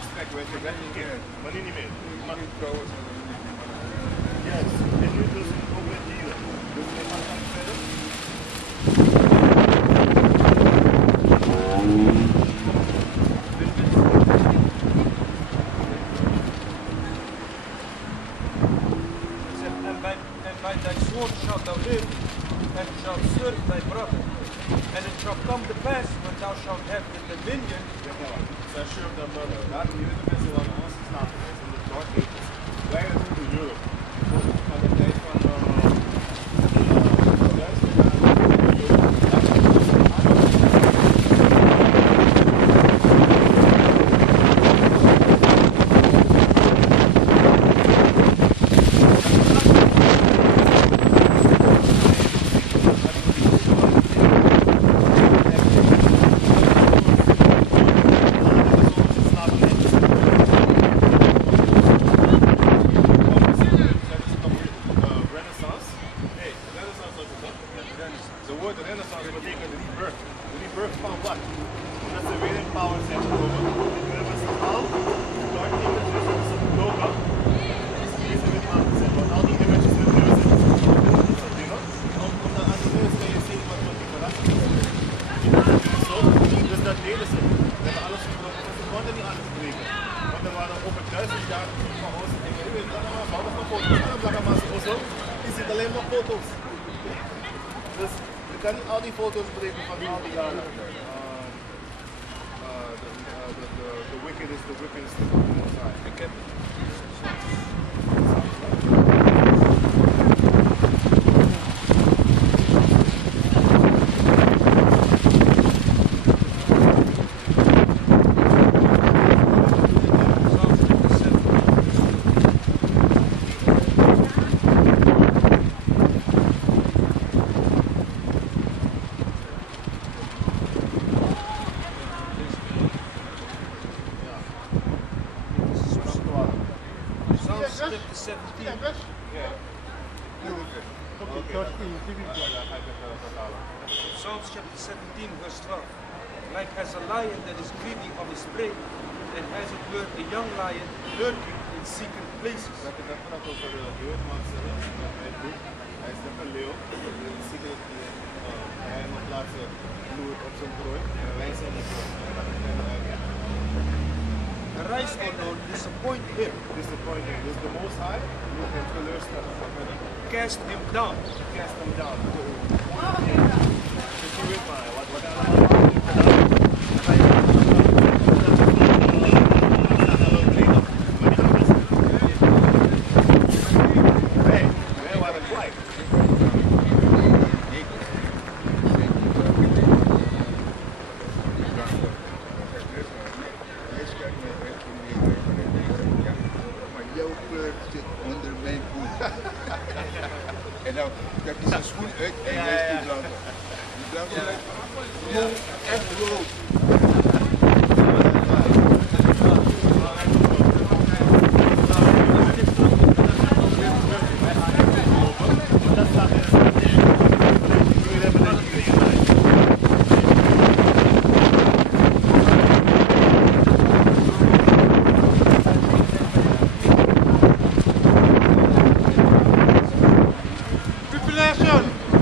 respect, weet je, weg niet meer. Maar nu niet meer. Maar niet trouwens. Yes, en nu dus ook met dieren. Dus we gaan dan verder. En bij dat soort shall thou live, and shall serve thy brother. And it shall come to pass when thou shalt have the dominion. Zij serve thy brother. Daar doen jullie mensen wel naar ons staan geweest in de Dark Ages. Wij naartoe in Europe. Van de tijd van foto's breken van al die jaren. The wicked is the wickedest of the Most High. Ik heb Psalms chapter 17, verse 12. Like as a lion that is greedy of his prey, and as it were a young lion lurking in secret places. Hij is net een leeuw, in secret geheime plaatsen loert op zijn prooi. Wij zijn niet zo. Arise, O Lord, disappoint him. Disappoint him. Dus de Most High moet hem teleurstellen. Cast him down. Cast him down. Dus je weet maar, wat en nou trekt hij zijn schoen uit en hij is die blanke. Die blanke is echt rood.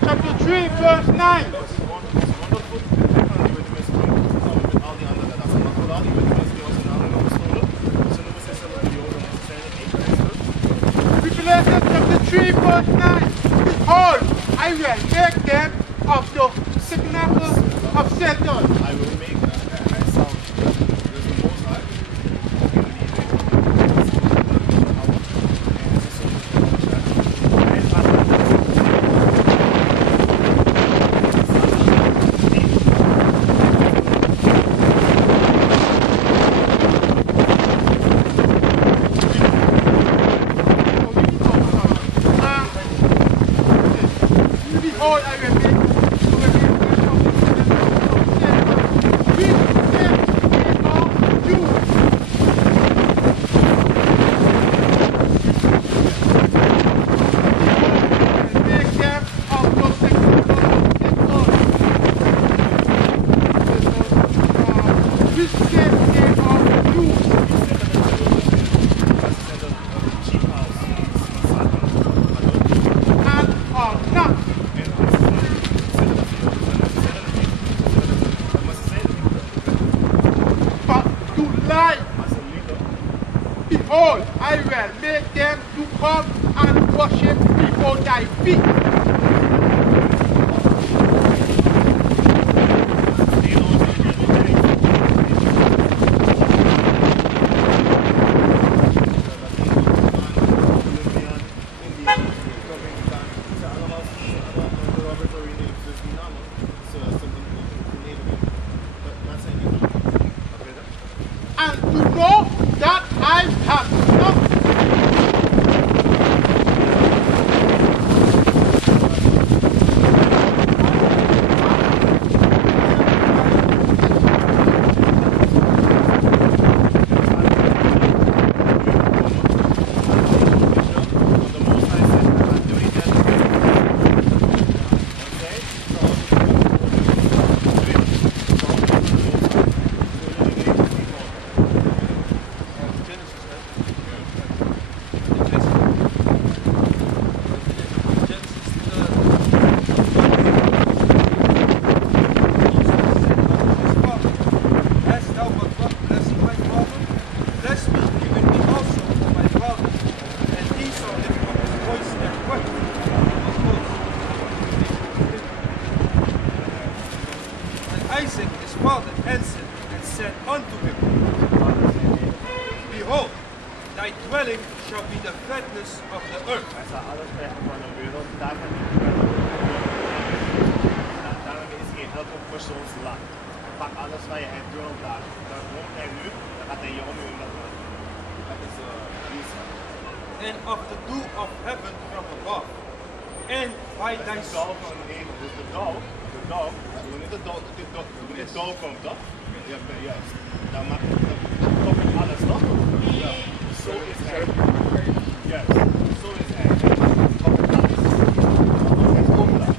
Chapter 3, verse 9. Behold, I will make them to come and worship before thy feet. And to know that I have not Isaac his father answered and said unto him, Behold, thy dwelling shall be the fatness of the earth. Hij zal alles krijgen van de wereld. Daar kan hij daarom is hij elke persoons land. Pak alles waar je hebt door daar. Dan woont hij nu, dan gaat hij je omhuwen. Dat is Israël. And of the dew of heaven from above, and by thy De dauw van hemel. Dus de dauw, wanneer de dauw komt, toch? Ja, juist. Dan maakt het alles, toch? Ja. Zo is hij. Juist, zo is hij. Hij maakt alles. Het komt dan.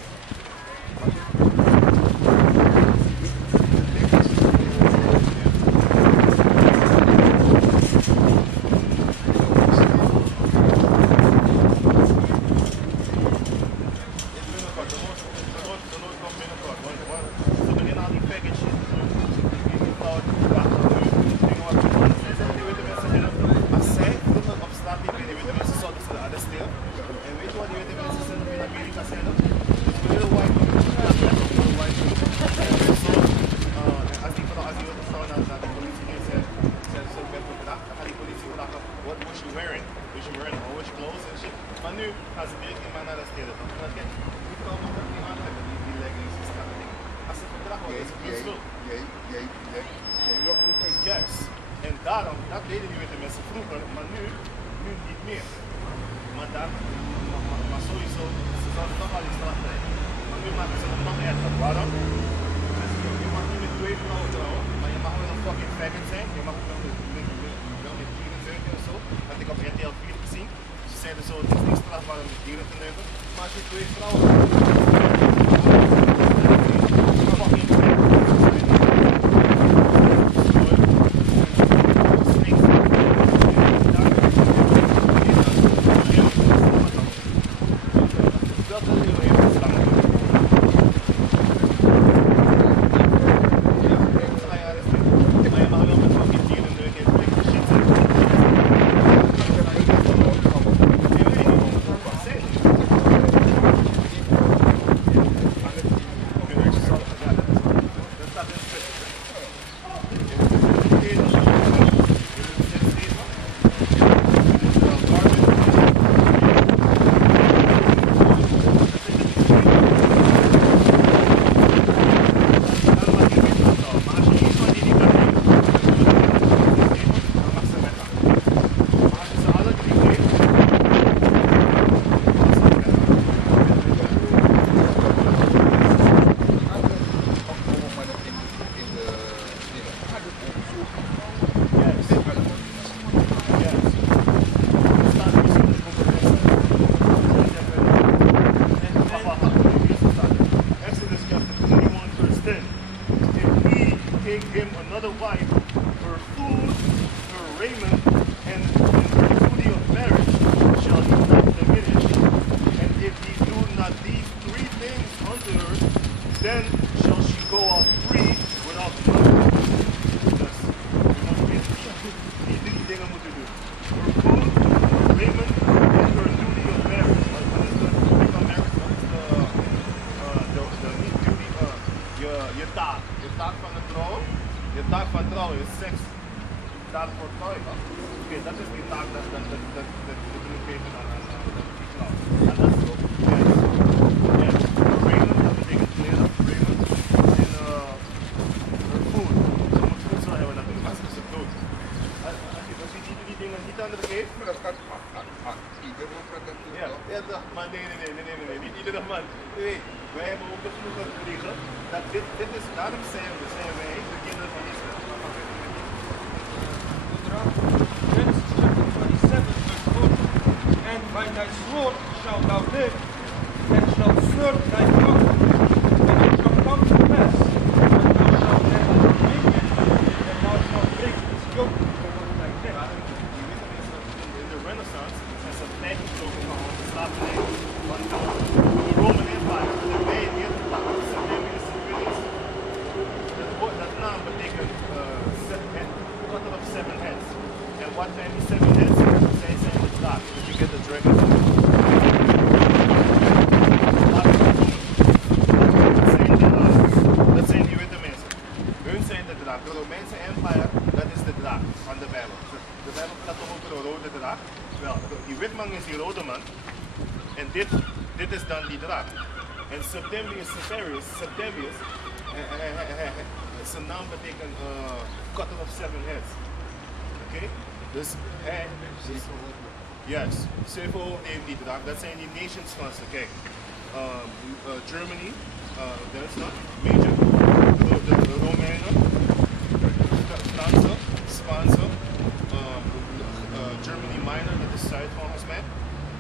Yes. En daarom, dat deden die witte mensen vroeger, maar nu niet meer. Maar sowieso, ze zouden toch al die straf krijgen. Maar nu maken ze het nog erger. Waarom? Je mag niet met 2 vrouwen trouwen, maar je mag wel een fucking faggot zijn. Je mag wel met dieren neuken of zo. Dat heb ik op RTL 4 gezien. Ze zeiden zo, het is niet strafbaar om met dieren te neuken. Maar als je 2 vrouwen then shall she go out free without money. Because, you know, dingen moeten doen. Raymond is your duty of marriage. Wat is de duty van marriage? Wat is niet duty, je taak. Je taak van de trouw. Je taak van trouw is seks. Taak voor trouw. Oké, dat is die taak dat je moet geven aan die trouw. En dat is ook. En Raymond, dat betekent kleren. Raymond. En food. Je moet goed zo hebben natuurlijk, als ze dood. Als je die dingen niet aan de geeft. Maar dat gaat iedere man gaat dat doen. Ja, ja, maar nee, niet iedere man. Nee, wij hebben ook de vroeger gekregen dat dit is, daarom zijn wij de kinderen van Israël. Genesis chapter 27 verse 4. And by thy sword shalt thou live, and shalt serve thy God. And it shall come to pass, that thou shalt have dominion, and thou shalt break his yoke over thy neck. In de Renaissance is het tijd getrokken van de slavernij van de Roman Empire. De wij hier dat naam betekent cutter of seven heads. En wat zijn die seven heads? Zij zijn de draak. Dus je get the dragon. Dat zijn die witte mensen. Hun zijn de draak. De Romeinse Empire, dat is de draak van de Bijbel. De Bijbel praat toch over een rode draak. Wel, die witman is die rode man. En dit is dan die draak. En Septimius Severus, zijn naam betekent cutter of seven heads. Oké? Dus hij... Juist, 7 heeft die draak. Dat zijn die nations van ze. Kijk, Germany, Duitsland, Major, de Romeinen, Fransen, Spaanse, Germany Minor, dat is Zuid volgens mij,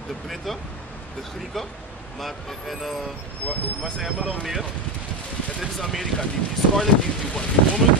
de Britten, de Grieken, maar ze hebben nog meer. En dit is Amerika, die Scarlet, die woman.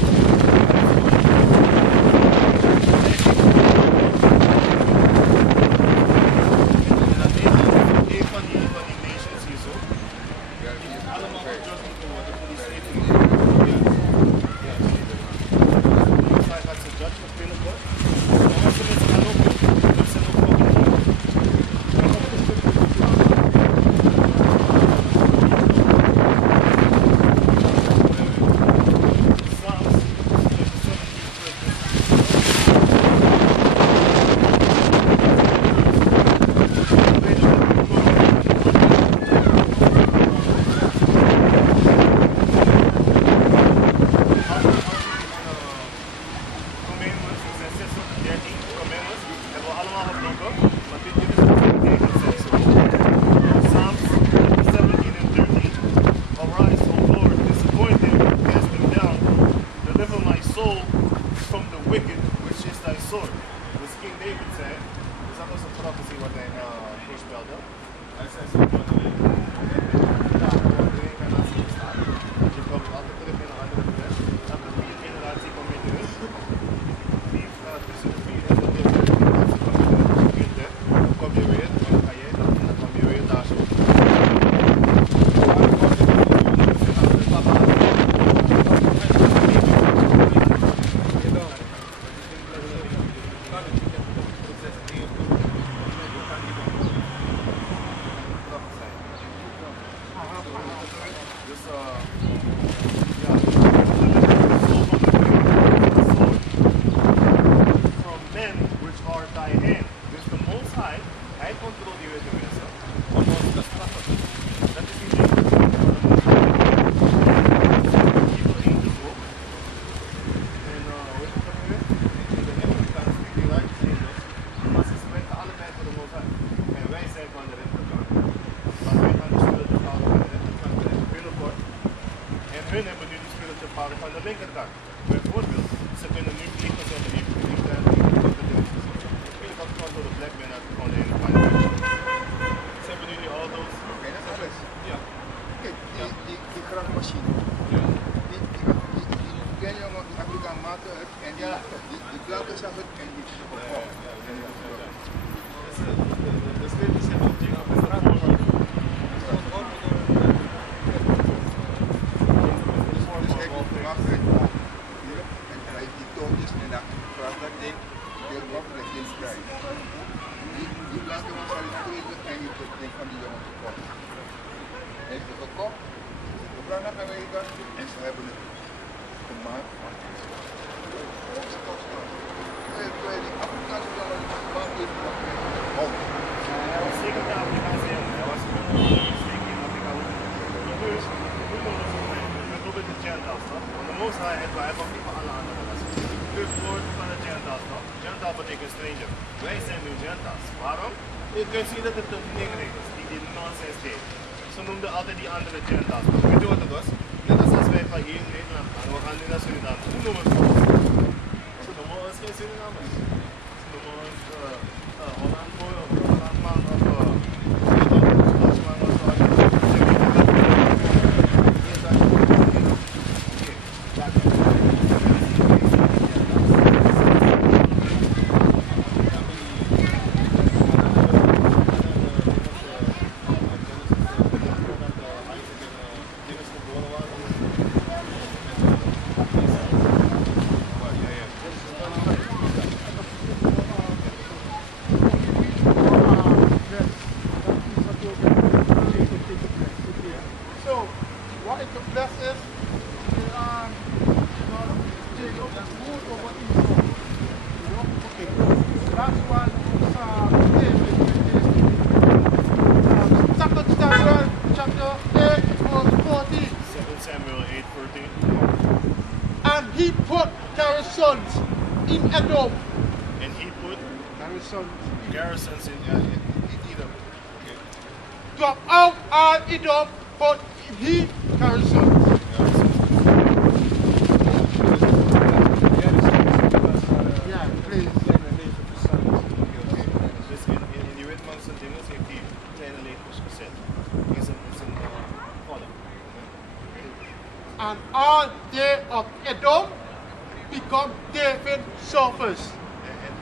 tegen stranger. Wij zijn nu gentas. Waarom? Je kunt zien dat het de negers die die nonsens deed. Ze noemden altijd die andere gentas. Weet je wat het was? Net als wij van hier in Nederland gaan, we gaan nu naar Suriname. Hoe noemen we het? Ze noemen ons geen Surinamers. Ze noemen ons Hollandboy of Hollandman of Dutchman of zo. So, what it took place is, Jacob moved over Esau. You know? Okay. That's why David Second Samuel chapter 8 verse 14. 2 Samuel 8:14. And he put garrisons in Edom. And he put Garrisons. garrisons in Edom. Okay. Drop out all Edom, but he garrisons. Yeah, please. Dus in die witmanse dingen heeft hij kleine legers gezet. In zijn column. And all they of Edom become David's servants.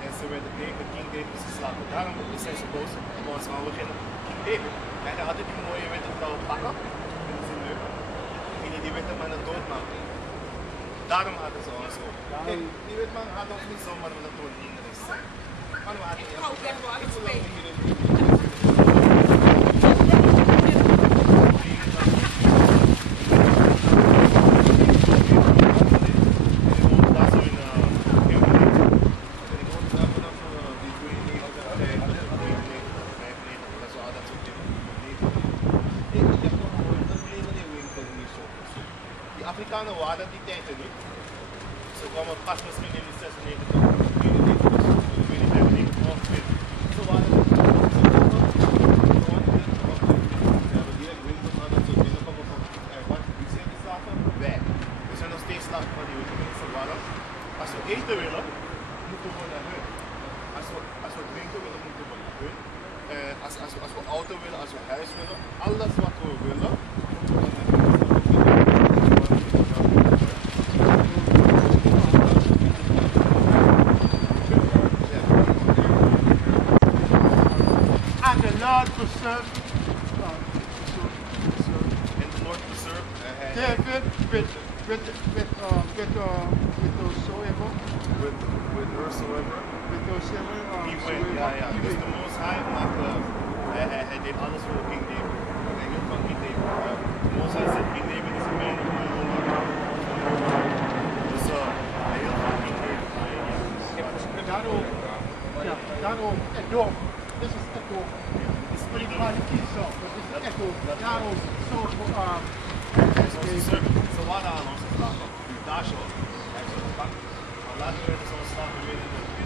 En ze werden tegen King David geslagen. Daarom zijn ze boos op ons gaan beginnen. King David, hij had altijd die mooie witte vrouw pakken. In zijn neus. En die witte mannen doodmaken. Daarom hadden ze ons ook. Kijk, die witte man had ons niet zomaar met een dood in de zijn. Maar we hadden Afrikanen waren die tijd niet. Ze kwamen pas misschien in de 96 of 20. Ze waren wij. We zijn nog steeds slaven van die mensen. Waarom? Als we eten willen, moeten we naar hun. Als we drinken willen, moeten we naar hun. Als we auto willen, als we huis willen, alles wat we willen, And the Lord preserved and the Lord preserved David with whosoever. with whosoever. With whosoever. He went, ja. Dus de Most High maakte, hij deed alles voor King David. Hij hield van King David. De Most High zegt, King David is een man of my own heart. Dus hij hield van King David. Daarom Edom. This is Edom. It's pretty much Esau, but this is Edom. Daarom Ze waren aan onze slaven. Daar zo. Hij is op de bank. Maar later werden ze ons slaven weer in de